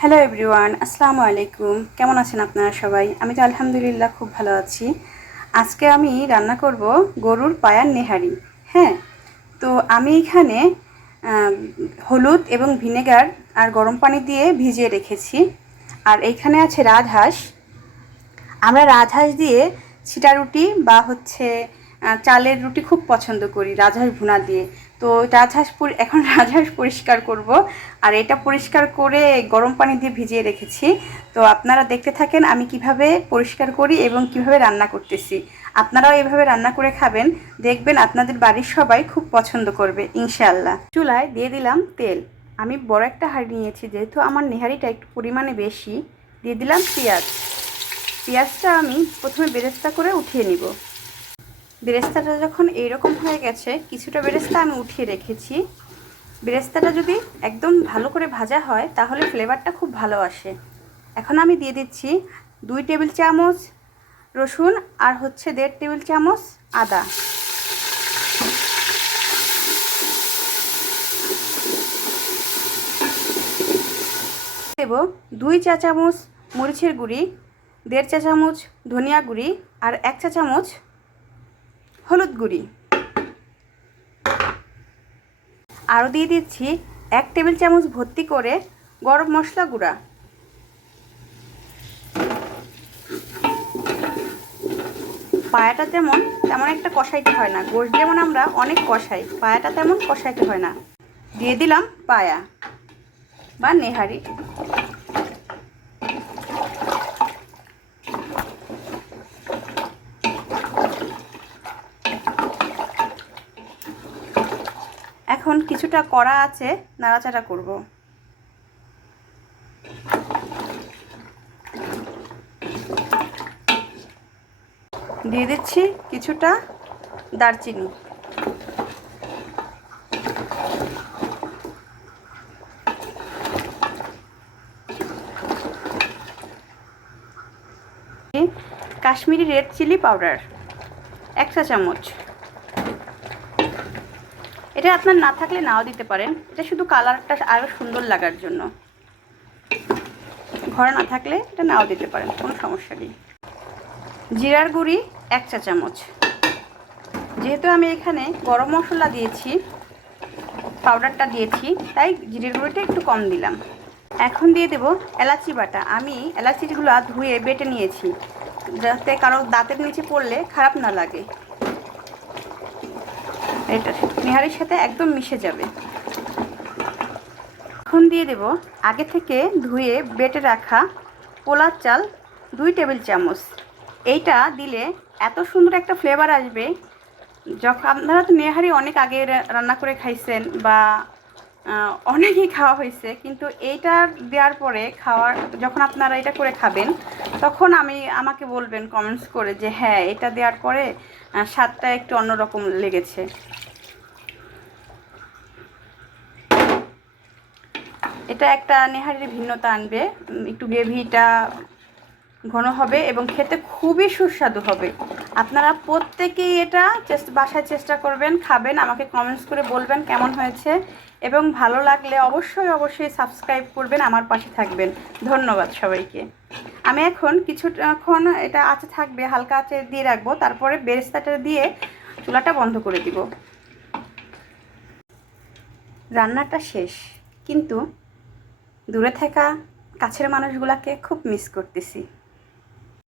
Hello everyone, আসসালামু আলাইকুম। কেমন আছেন আপনারা সবাই? আমি তো আলহামদুলিল্লাহ খুব ভালো আছি। আজকে আমি রান্না করব গরুর পায়ার নেহারি। হ্যাঁ, তো আমি এখানে হলুদ এবং ভিনেগার আর গরম পানি দিয়ে ভিজিয়ে রেখেছি। আর এইখানে আছে রাজহাঁস। আমরা রাজহাঁস দিয়ে ছিটা রুটি বা চালের রুটি খুব পছন্দ করি রাজহাঁস ভুনা দিয়ে। তো এখন রাজহাঁস পরিষ্কার করব। আর এটা পরিষ্কার করে গরম পানি দিয়ে ভিজিয়ে রেখেছি। তো আপনারা দেখতে থাকেন আমি কিভাবে পরিষ্কার করি এবং কিভাবে রান্না করতেছি। আপনারাও এভাবে রান্না করে খাবেন, দেখবেন আপনাদের বাড়ির সবাই খুব পছন্দ করবে ইনশাআল্লাহ। চুলায় দিয়ে দিলাম তেল। আমি বড় একটা হাঁড়ি নিয়েছি, যেহেতু আমার নেহারিটা একটু পরিমাণে বেশি। দিয়ে দিলাম পেঁয়াজ। পেঁয়াজটা আমি প্রথমে বেরেস্তা করে উঠিয়ে নিব। বেরেস্তাটা যখন এইরকম হয়ে গেছে, কিছুটা বেরেস্তা আমি উঠিয়ে রেখেছি। বেরেস্তাটা যদি একদম ভালো করে ভাজা হয় তাহলে ফ্লেভারটা খুব ভালো আসে। এখন আমি দিয়ে দিচ্ছি 2 টেবিল চামচ রসুন আর 1.5 টেবিল চামচ আদা। দেব 2 চা চামচ মরিচের গুঁড়ি, 1.5 চা চামচ ধনিয়া গুঁড়ি আর 1 চা চামচ হলুদ গুঁড়ি। আরও দিয়ে দিচ্ছি 1 টেবিল চামচ ভর্তি করে গরম মশলা গুঁড়া। পায়াটা তেমন একটা কষাইতে হয় না, গোশ যেমন আমরা অনেক কষাই, পায়াটা তেমন কষাইতে হয় না। দিয়ে দিলাম পায়া বা নেহারি। এখন কিছুটা কড়া আছে, নাড়াচাড়া করব। দিয়ে দিচ্ছি কিছুটা দারচিনি। কাশ্মীরি রেড চিলি পাউডার 1 চা চামচ। এটা আপনার না থাকলে নাও দিতে পারেন, এটা শুধু কালারটা আরও সুন্দর লাগার জন্য। ঘরে না থাকলে এটা নাও দিতে পারেন, কোনো সমস্যা নেই। জিরার গুঁড়ি 1 চা চামচ। যেহেতু আমি এখানে গরম মশলা দিয়েছি, পাউডারটা দিয়েছি, তাই জিরের গুঁড়িটা একটু কম দিলাম। এখন দিয়ে দেব এলাচি বাটা। আমি এলাচিগুলো ধুয়ে বেটে নিয়েছি, যাতে কারো দাঁতের নিচে পড়লে খারাপ না লাগে। এটা নেহারির সাথে একদম মিশে যাবে। এখন দিয়ে দেব আগে থেকে ধুয়ে বেটে রাখা পোলার চাল 2 টেবিল চামচ। এইটা দিলে এত সুন্দর একটা ফ্লেভার আসবে। যখন আপনারা তো নেহারি অনেক আগে রান্না করে খাইছেন বা অনেকই খাওয়া হয়েছে, কিন্তু এইটা দেওয়ার পরে যখন আপনারা এটা করে খাবেন, তখন আমাকে বলবেন কমেন্টস করে যে হ্যাঁ, এটা দেওয়ার পরে স্বাদটা একটু অন্যরকম লেগেছে। এটা একটা নেহারির ভিন্নতা আনবে, একটু গ্রেভিটা ঘন হবে এবং খেতে খুবই সুস্বাদু হবে। আপনারা প্রত্যেকেই এটা বাসায় চেষ্টা করবেন, খাবেন, আমাকে কমেন্টস করে বলবেন কেমন হয়েছে। এবং ভালো লাগলে অবশ্যই সাবস্ক্রাইব করবেন, আমার পাশে থাকবেন। ধন্যবাদ সবাইকে। আমি এখন কিছুক্ষণ এটা আঁচে থাকবে, হালকা আঁচে দিয়ে রাখবো, তারপরে বেরেস্তাটা দিয়ে চুলাটা বন্ধ করে দিব। রান্নাটা শেষ, কিন্তু দূরে থাকা কাছের মানুষগুলোকে খুব মিস করতেছি।